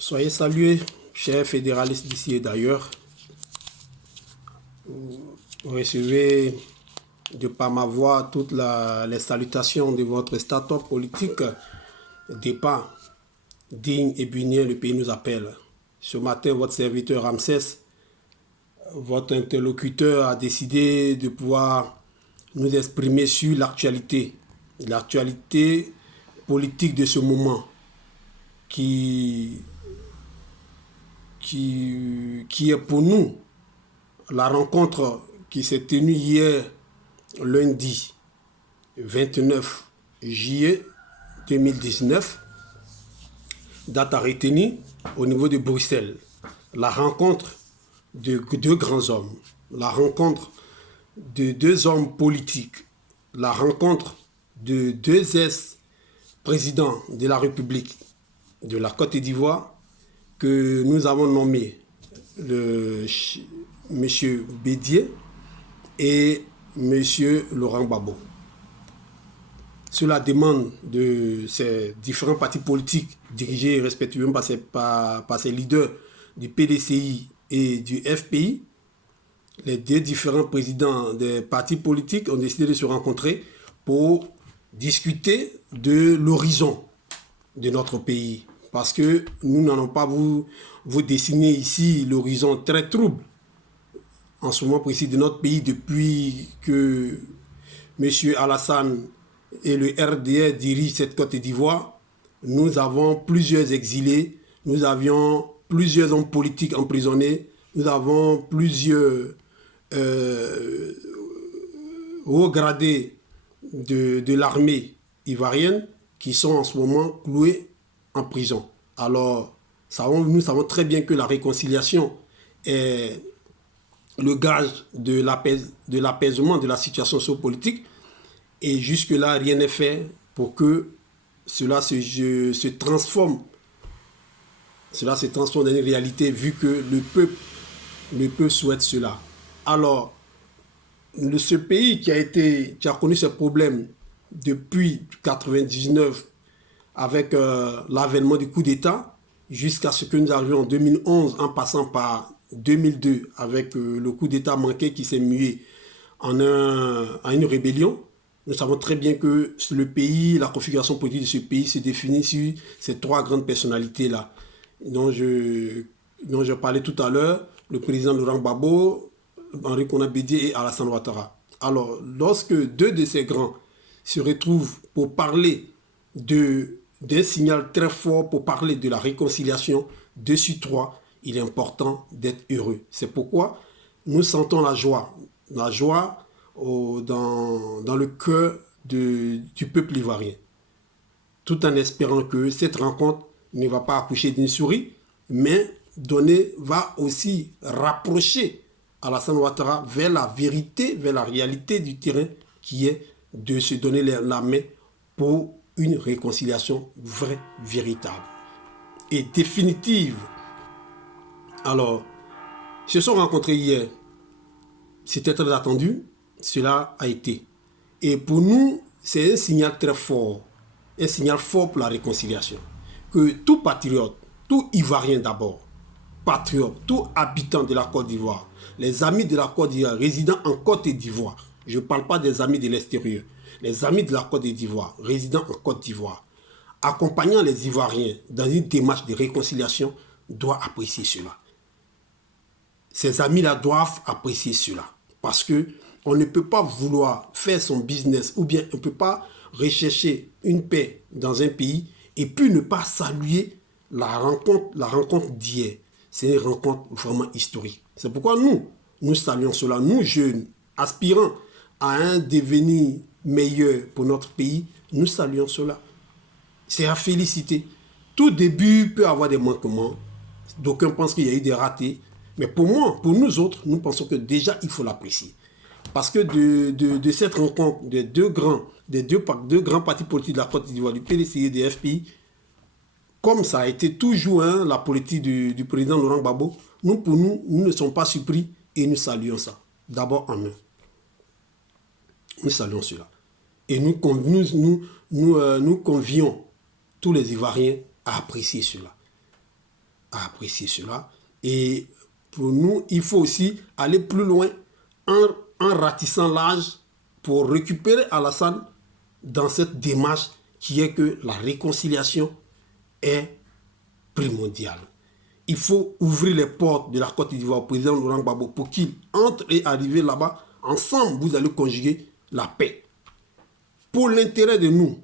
Soyez salués, chers fédéralistes d'ici et d'ailleurs. Vous recevez de par ma voix toutes les salutations de votre stature politique. Départ digne et bunien, le pays nous appelle. Ce matin, votre serviteur Ramsès, votre interlocuteur, a décidé de pouvoir nous exprimer sur l'actualité politique de ce moment qui est pour nous la rencontre qui s'est tenue hier lundi 29 juillet 2019, date à retenir au niveau de Bruxelles. La rencontre de deux grands hommes, la rencontre de deux hommes politiques, la rencontre de deux ex-présidents de la République de la Côte d'Ivoire que nous avons nommé M. Bédié et M. Laurent Gbagbo. Cela demande de ces différents partis politiques dirigés respectivement par ces leaders du PDCI et du FPI. Les deux différents présidents des partis politiques ont décidé de se rencontrer pour discuter de l'horizon de notre pays. Parce que nous n'allons pas vous dessiner ici l'horizon très trouble en ce moment précis de notre pays depuis que M. Alassane et le RDR dirigent cette Côte d'Ivoire. Nous avons plusieurs exilés, nous avions plusieurs hommes politiques emprisonnés, nous avons plusieurs hauts gradés de l'armée ivoirienne qui sont en ce moment cloués en prison. Alors, nous savons très bien que la réconciliation est le gage de l'apaisement de la situation sociopolitique. Et jusque-là, rien n'est fait pour que cela se transforme. Cela se transforme dans une réalité vu que le peuple souhaite cela. Alors, ce pays qui a connu ces problèmes depuis 1999 avec l'avènement du coup d'État jusqu'à ce que nous arrivions en 2011 en passant par 2002 avec le coup d'État manqué qui s'est mué en une rébellion. Nous savons très bien que le pays, la configuration politique de ce pays se définit sur ces trois grandes personnalités-là dont je parlais tout à l'heure, le président Laurent Gbagbo, Henri Konan Bédié et Alassane Ouattara. Alors, lorsque deux de ces grands se retrouvent pour parler d'un signal très fort, pour parler de la réconciliation de ces trois, il est important d'être heureux. C'est pourquoi nous sentons la joie dans le cœur du peuple ivoirien, tout en espérant que cette rencontre ne va pas accoucher d'une souris, mais va aussi rapprocher Alassane Ouattara vers la vérité, vers la réalité du terrain qui est de se donner la main pour une réconciliation vraie, véritable et définitive. Alors, ils se sont rencontrés hier. C'était très attendu. Cela a été. Et pour nous, c'est un signal très fort. Un signal fort pour la réconciliation. Que tout patriote, tout Ivoirien d'abord, patriote, tout habitant de la Côte d'Ivoire, les amis de la Côte d'Ivoire, résidant en Côte d'Ivoire, je ne parle pas des amis de l'extérieur, les amis de la Côte d'Ivoire, résidant en Côte d'Ivoire, accompagnant les Ivoiriens dans une démarche de réconciliation, doivent apprécier cela. Ces amis-là doivent apprécier cela. Parce que on ne peut pas vouloir faire son business ou bien on ne peut pas rechercher une paix dans un pays et puis ne pas saluer la rencontre d'hier. C'est une rencontre vraiment historique. C'est pourquoi nous saluons cela. Nous, jeunes, aspirants à un devenir meilleur pour notre pays, nous saluons cela. C'est à féliciter. Tout début peut avoir des manquements. D'aucuns pensent qu'il y a eu des ratés. Mais pour nous autres, nous pensons que déjà, il faut l'apprécier. Parce que de cette rencontre des deux grands partis politiques de la Côte d'Ivoire, du PDCI et du FPI, comme ça a été toujours la politique du président Laurent Gbagbo, nous ne sommes pas surpris et nous saluons ça. D'abord en eux. Nous saluons cela. Et nous convions tous les Ivoiriens à apprécier cela. à apprécier cela. Et pour nous, il faut aussi aller plus loin en ratissant l'âge pour récupérer Alassane dans cette démarche qui est que la réconciliation est primordiale. Il faut ouvrir les portes de la Côte d'Ivoire au président Laurent Gbagbo pour qu'il entre et arrive là-bas. Ensemble, vous allez conjuguer la paix. Pour l'intérêt de nous,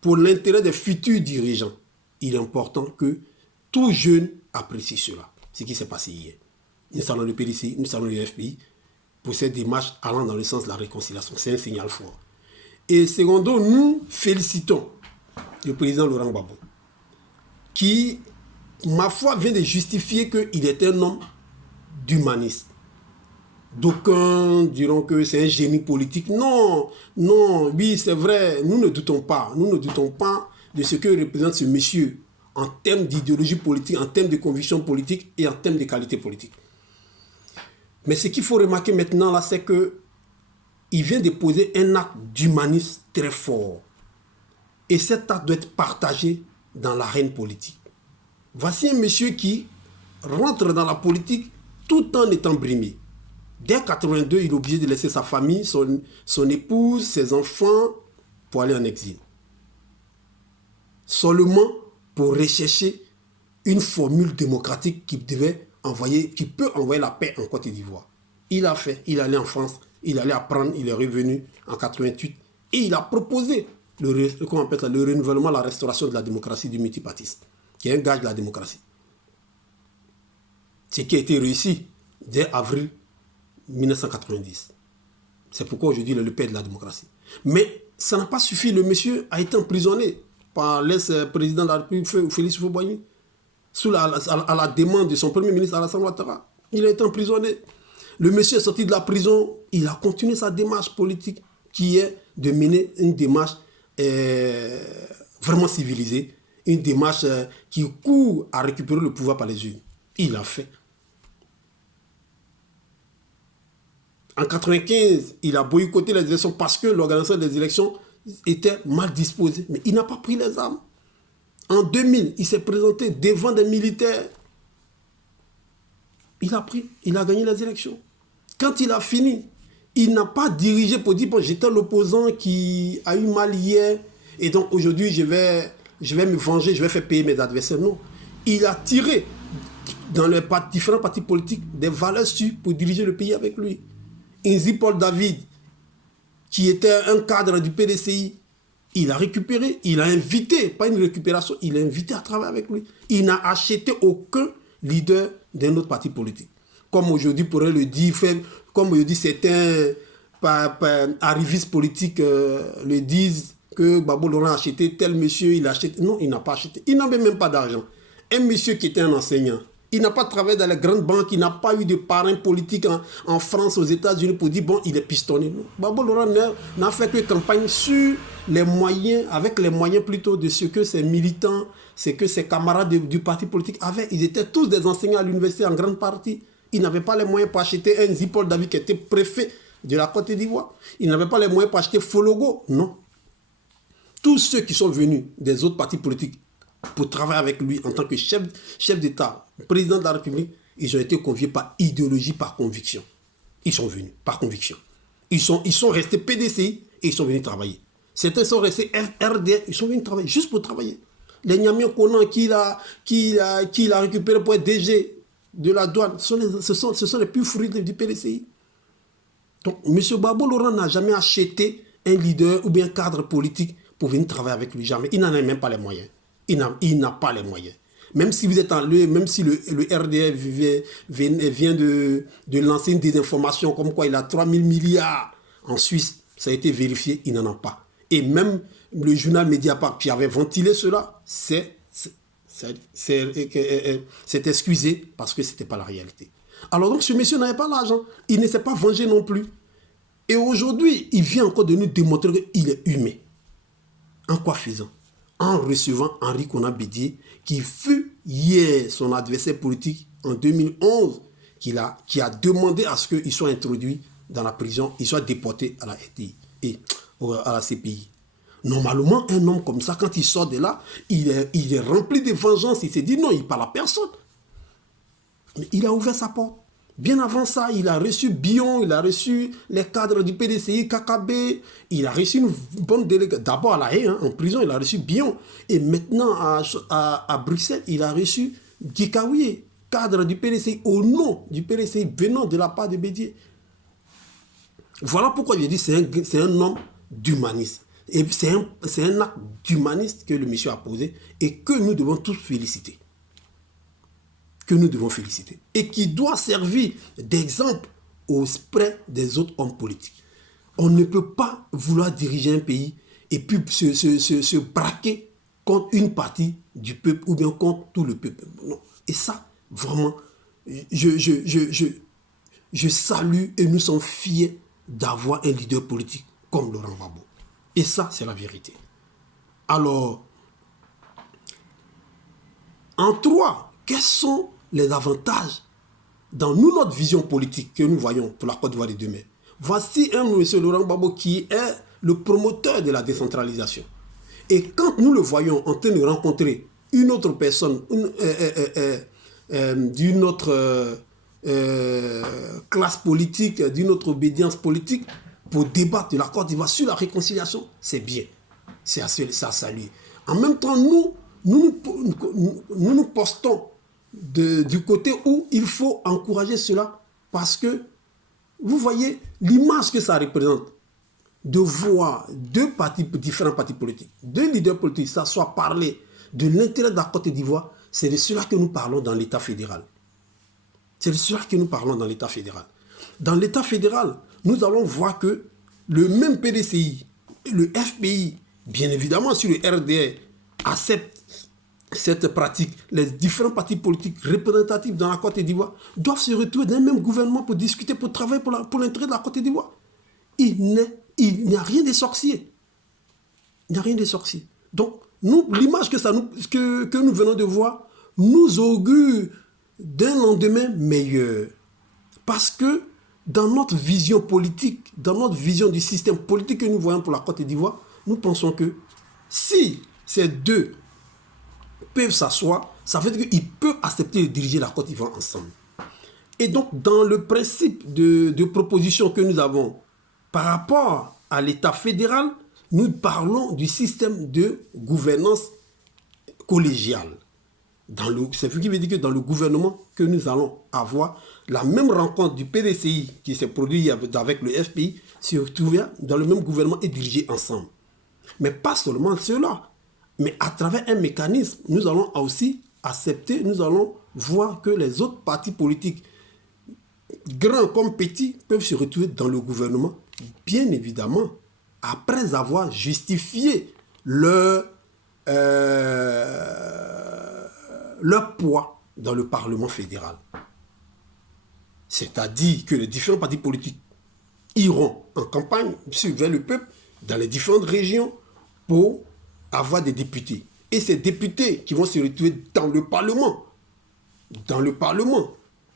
pour l'intérêt des futurs dirigeants, il est important que tout jeune apprécie cela. Ce qui s'est passé hier. Nous saluons le PDC, nous saluons le FPI pour cette démarche allant dans le sens de la réconciliation. C'est un signal fort. Et secondo, nous félicitons le président Laurent Gbagbo qui, ma foi, vient de justifier qu'il est un homme d'humanisme. D'aucuns diront que c'est un génie politique. Non, non, oui, c'est vrai, nous ne doutons pas de ce que représente ce monsieur en termes d'idéologie politique, en termes de conviction politique et en termes de qualité politique. Mais ce qu'il faut remarquer maintenant, là, c'est que il vient de poser un acte d'humanisme très fort. Et cet acte doit être partagé dans l'arène politique. Voici un monsieur qui rentre dans la politique tout en étant brimé. Dès 1982, il est obligé de laisser sa famille, son épouse, ses enfants pour aller en exil. Seulement pour rechercher une formule démocratique qui peut envoyer la paix en Côte d'Ivoire. Il a fait, il est allé en France, il allait apprendre, il est revenu en 1988 et il a proposé le renouvellement, la restauration de la démocratie du multipartisme, qui est un gage de la démocratie. Ce qui a été réussi dès avril 1990. C'est pourquoi aujourd'hui il est le père de la démocratie. Mais ça n'a pas suffi. Le monsieur a été emprisonné par l'ex-président de la République, Félix Houphouët-Boigny, à la demande de son premier ministre Alassane Ouattara. Il a été emprisonné. Le monsieur est sorti de la prison. Il a continué sa démarche politique qui est de mener une démarche vraiment civilisée, une démarche qui court à récupérer le pouvoir par les urnes. Il l'a fait. En 1995, il a boycotté les élections parce que l'organisation des élections était mal disposée. Mais il n'a pas pris les armes. En 2000, il s'est présenté devant des militaires. Il a gagné les élections. Quand il a fini, il n'a pas dirigé pour dire, bon, j'étais l'opposant qui a eu mal hier, et donc aujourd'hui, je vais me venger, je vais faire payer mes adversaires. Non. Il a tiré dans les différents partis politiques des valeurs sûres pour diriger le pays avec lui. Inzi Paul David, qui était un cadre du PDCI, il a récupéré, il a invité, pas une récupération, il a invité à travailler avec lui. Il n'a acheté aucun leader d'un autre parti politique. Comme aujourd'hui pourrait le dire, comme aujourd'hui certains arrivistes politiques le disent, que Gbagbo Laurent a acheté tel monsieur, il a acheté. Non, il n'a pas acheté. Il n'avait même pas d'argent. Un monsieur qui était un enseignant, il n'a pas travaillé dans les grandes banques, il n'a pas eu de parrain politique en France, aux États-Unis pour dire, bon, il est pistonné. Gbagbo Laurent n'a fait que campagne sur les moyens, avec les moyens plutôt de ce que ses militants, ce que ses camarades du parti politique avaient. Ils étaient tous des enseignants à l'université en grande partie. Ils n'avaient pas les moyens pour acheter un Inzi Paul David qui était préfet de la Côte d'Ivoire. Ils n'avaient pas les moyens pour acheter Fologo. Non. Tous ceux qui sont venus des autres partis politiques pour travailler avec lui en tant que chef d'État, président de la République, ils ont été conviés par idéologie, par conviction. Ils sont venus par conviction. Ils sont restés PDCI et ils sont venus travailler. Certains sont restés RDR, ils sont venus travailler juste pour travailler. Les Nyamiens Konan qu'il a récupéré pour être DG de la douane, ce sont les plus fruits du PDCI. Donc, M. Gbagbo Laurent n'a jamais acheté un leader ou bien un cadre politique pour venir travailler avec lui, jamais. Il n'en a même pas les moyens. Il n'a pas les moyens. Même si vous êtes même si le RDR vient de lancer une désinformation comme quoi il a 3 000 milliards en Suisse, ça a été vérifié, il n'en a pas. Et même le journal Mediapart qui avait ventilé cela, c'est excusé parce que ce n'était pas la réalité. Alors donc ce monsieur n'avait pas l'argent, il ne s'est pas vengé non plus. Et aujourd'hui, il vient encore de nous démontrer qu'il est humain. En quoi faisant? En recevant Henri Konan Bédié, qui fut hier son adversaire politique en 2011, qui a demandé à ce qu'il soit introduit dans la prison, il soit déporté à la RTI et à la CPI. Normalement, un homme comme ça, quand il sort de là, il est rempli de vengeance. Il s'est dit non, il ne parle à personne. Mais il a ouvert sa porte. Bien avant ça, il a reçu Bion, il a reçu les cadres du PDCI, KKB, il a reçu une bonne délégation. D'abord à La Haye, en prison, il a reçu Bion. Et maintenant à Bruxelles, il a reçu Gikawi, cadre du PDCI, au nom du PDCI, venant de la part de Bédié. Voilà pourquoi je dis que c'est un homme d'humanisme. Et c'est un acte d'humanisme que le monsieur a posé et que nous devons tous féliciter. Et qui doit servir d'exemple auprès des autres hommes politiques. On ne peut pas vouloir diriger un pays et puis se braquer contre une partie du peuple ou bien contre tout le peuple. Non. Et ça, vraiment, je salue et nous sommes fiers d'avoir un leader politique comme Laurent Gbagbo. Et ça, c'est la vérité. Alors, en trois, quels sont les avantages dans notre vision politique que nous voyons pour la Côte d'Ivoire de demain? Voici un monsieur Laurent Gbagbo qui est le promoteur de la décentralisation. Et quand nous le voyons en train de rencontrer une autre personne d'une autre classe politique, d'une autre obédience politique, pour débattre de la Côte d'Ivoire sur la réconciliation, c'est bien. C'est à saluer. En même temps, nous postons du côté où il faut encourager cela parce que, vous voyez, l'image que ça représente de voir différents partis politiques, deux leaders politiques s'asseoir parler de l'intérêt de la Côte d'Ivoire, c'est de cela que nous parlons dans l'État fédéral. Dans l'État fédéral, nous allons voir que le même PDCI, le FPI, bien évidemment, si le RDR accepte cette pratique, les différents partis politiques représentatifs dans la Côte d'Ivoire doivent se retrouver dans le même gouvernement pour discuter, pour travailler pour l'intérêt de la Côte d'Ivoire. Il n'y a rien de sorcier. Donc, l'image que nous venons de voir nous augure d'un lendemain meilleur. Parce que dans notre vision politique, dans notre vision du système politique que nous voyons pour la Côte d'Ivoire, nous pensons que si ces deux peuvent s'asseoir, ça veut dire qu'ils peuvent accepter de diriger la Côte d'Ivoire ensemble. Et donc, dans le principe de proposition que nous avons par rapport à l'État fédéral, nous parlons du système de gouvernance collégiale. C'est ce qui veut dire que dans le gouvernement que nous allons avoir, la même rencontre du PDCI qui s'est produite avec le FPI se retrouve dans le même gouvernement et dirigé ensemble. Mais pas seulement cela, mais à travers un mécanisme, nous allons aussi accepter, nous allons voir que les autres partis politiques, grands comme petits, peuvent se retrouver dans le gouvernement, bien évidemment, après avoir justifié leur poids dans le Parlement fédéral. C'est-à-dire que les différents partis politiques iront en campagne vers le peuple dans les différentes régions pour avoir des députés. Et ces députés qui vont se retrouver dans le Parlement,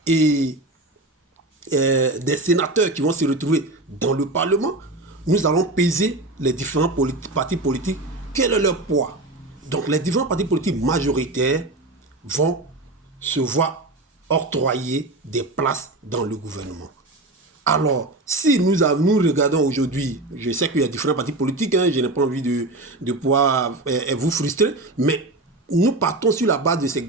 et des sénateurs qui vont se retrouver dans le Parlement, nous allons peser les différents partis politiques. Quel est leur poids? Donc les différents partis politiques majoritaires vont se voir octroyer des places dans le gouvernement. Alors, si nous regardons aujourd'hui, je sais qu'il y a différents partis politiques, je n'ai pas envie de pouvoir vous frustrer, mais nous partons sur la base de ces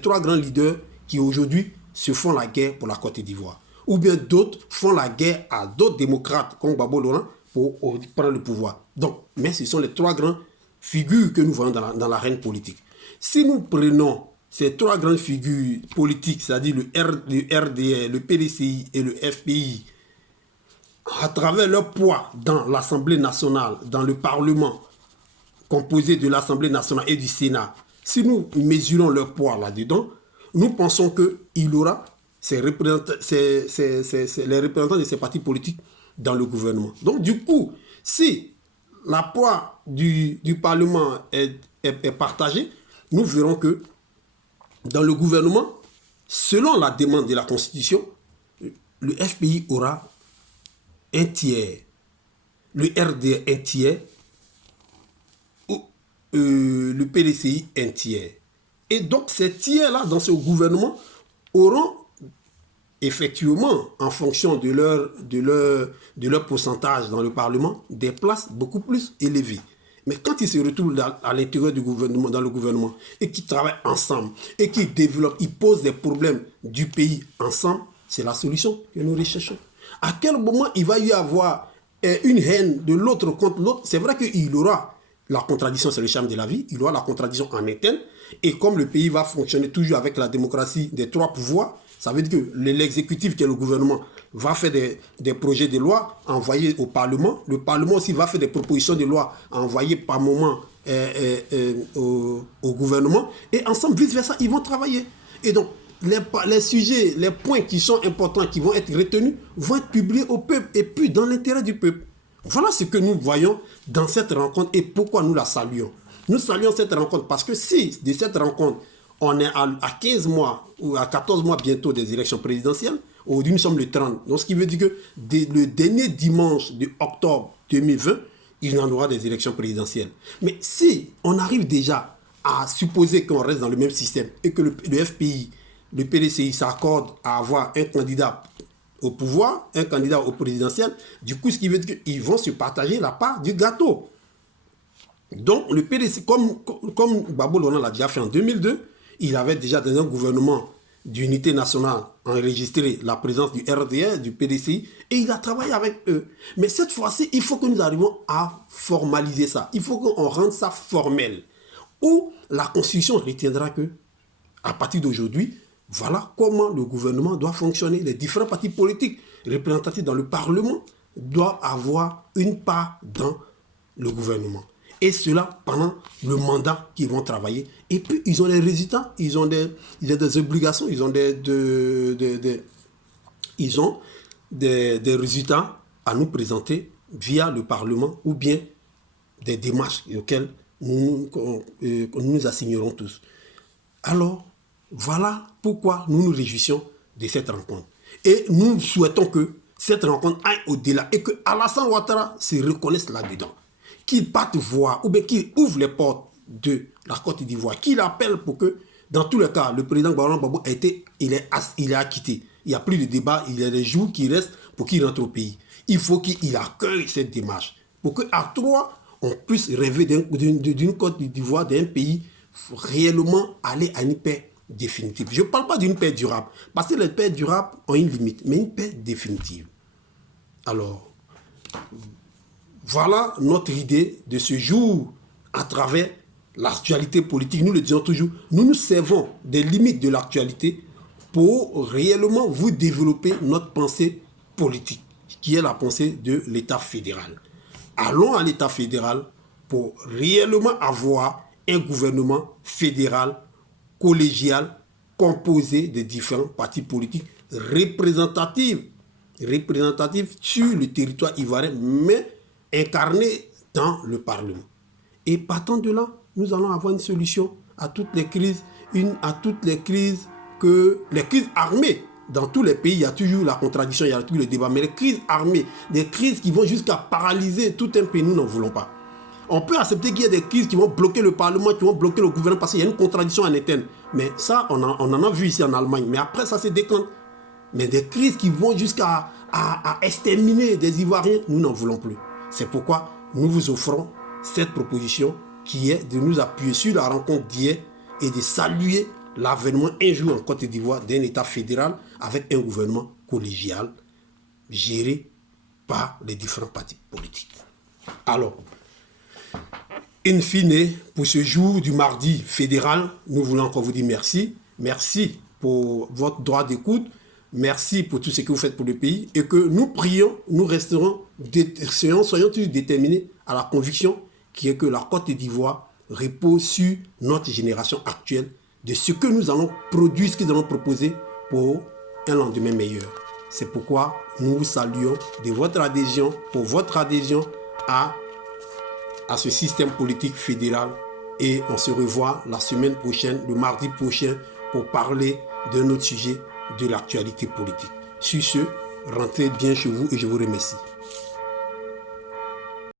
trois grands leaders qui aujourd'hui se font la guerre pour la Côte d'Ivoire. Ou bien d'autres font la guerre à d'autres démocrates comme Gbagbo Laurent pour prendre le pouvoir. Donc, mais ce sont les trois grandes figures que nous voyons dans l'arène politique. Si nous prenons ces trois grandes figures politiques, c'est-à-dire le RDR, le PDCI et le FPI, à travers leur poids dans l'Assemblée nationale, dans le Parlement, composé de l'Assemblée nationale et du Sénat, si nous mesurons leur poids là-dedans, nous pensons qu'il y aura les représentants de ces partis politiques dans le gouvernement. Donc du coup, si la poids du Parlement est partagée, nous verrons que dans le gouvernement, selon la demande de la Constitution, le FPI aura un tiers, le RDR un tiers, le PDCI un tiers. Et donc ces tiers-là, dans ce gouvernement, auront effectivement, en fonction de leur pourcentage dans le Parlement, des places beaucoup plus élevées. Mais quand ils se retrouvent à l'intérieur du gouvernement, dans le gouvernement, et qu'ils travaillent ensemble, et qu'ils développent, ils posent des problèmes du pays ensemble, c'est la solution que nous recherchons. À quel moment il va y avoir une haine de l'autre contre l'autre? C'est vrai qu'il aura la contradiction, c'est le charme de la vie, il aura la contradiction en interne, et comme le pays va fonctionner toujours avec la démocratie des trois pouvoirs, ça veut dire que l'exécutif, qui est le gouvernement, va faire des projets de loi envoyés au Parlement. Le Parlement aussi va faire des propositions de loi envoyées par moment au gouvernement. Et ensemble, vice-versa, ils vont travailler. Et donc, les sujets, les points qui sont importants, qui vont être retenus, vont être publiés au peuple et puis dans l'intérêt du peuple. Voilà ce que nous voyons dans cette rencontre et pourquoi nous la saluons. Nous saluons cette rencontre parce que si de cette rencontre, on est à 15 mois ou à 14 mois bientôt des élections présidentielles, aujourd'hui nous sommes le 30. Donc ce qui veut dire que le dernier dimanche de octobre 2020, il y en aura des élections présidentielles. Mais si on arrive déjà à supposer qu'on reste dans le même système et que le FPI, le PDCI s'accorde à avoir un candidat au pouvoir, un candidat au présidentiel, du coup ce qui veut dire qu'ils vont se partager la part du gâteau. Donc le PDC, comme Gbagbo Laurent l'a déjà fait en 2002, il avait déjà dans un gouvernement d'unité nationale enregistré la présence du RDR, du PDCI, et il a travaillé avec eux. Mais cette fois-ci, il faut que nous arrivions à formaliser ça. Il faut qu'on rende ça formel. Où la Constitution retiendra que, à partir d'aujourd'hui, voilà comment le gouvernement doit fonctionner. Les différents partis politiques représentatifs dans le Parlement doivent avoir une part dans le gouvernement. Et cela pendant le mandat qu'ils vont travailler. Et puis, ils ont des résultats, ils ont des obligations, ils ont des résultats à nous présenter via le Parlement ou bien des démarches auxquelles nous nous assignerons tous. Alors, voilà pourquoi nous nous réjouissons de cette rencontre. Et nous souhaitons que cette rencontre aille au-delà et que Alassane Ouattara se reconnaisse là-dedans. Qu'il parte voir ou bien qu'il ouvre les portes de la Côte d'Ivoire, qu'il appelle pour que, dans tous les cas, le président Gbagbo il est acquitté. Il n'y a plus de débat, il y a des jours qui restent pour qu'il rentre au pays. Il faut qu'il accueille cette démarche. Pour qu'à trois, on puisse rêver d'une Côte d'Ivoire, d'un pays réellement aller à une paix définitive. Je ne parle pas d'une paix durable, parce que les paix durables ont une limite, mais une paix définitive. Alors, voilà notre idée de ce jour à travers l'actualité politique. Nous le disons toujours, nous nous servons des limites de l'actualité pour réellement vous développer notre pensée politique, qui est la pensée de l'État fédéral. Allons à l'État fédéral pour réellement avoir un gouvernement fédéral, collégial, composé de différents partis politiques représentatifs sur le territoire ivoirien, mais incarnés dans le Parlement. Et partant de là, nous allons avoir une solution à toutes les crises, les crises armées. Dans tous les pays, il y a toujours la contradiction, il y a toujours le débat, mais les crises armées, des crises qui vont jusqu'à paralyser tout un pays, nous n'en voulons pas. On peut accepter qu'il y ait des crises qui vont bloquer le Parlement, qui vont bloquer le gouvernement, parce qu'il y a une contradiction en interne. Mais ça, on en a vu ici en Allemagne. Mais après, ça se décante. Mais des crises qui vont jusqu'à exterminer des Ivoiriens, nous n'en voulons plus. C'est pourquoi nous vous offrons cette proposition qui est de nous appuyer sur la rencontre d'hier et de saluer l'avènement un jour en Côte d'Ivoire d'un État fédéral avec un gouvernement collégial géré par les différents partis politiques. Alors, in fine, pour ce jour du mardi fédéral, nous voulons encore vous dire merci. Merci pour votre droit d'écoute. Merci pour tout ce que vous faites pour le pays. Et que nous prions, nous soyons toujours déterminés à la conviction qui est que la Côte d'Ivoire repose sur notre génération actuelle de ce que nous allons produire, ce que nous allons proposer pour un lendemain meilleur. C'est pourquoi nous vous saluons de votre adhésion, pour votre adhésion à ce système politique fédéral. Et on se revoit la semaine prochaine, le mardi prochain, pour parler d'un autre sujet de l'actualité politique. Sur ce, rentrez bien chez vous et je vous remercie.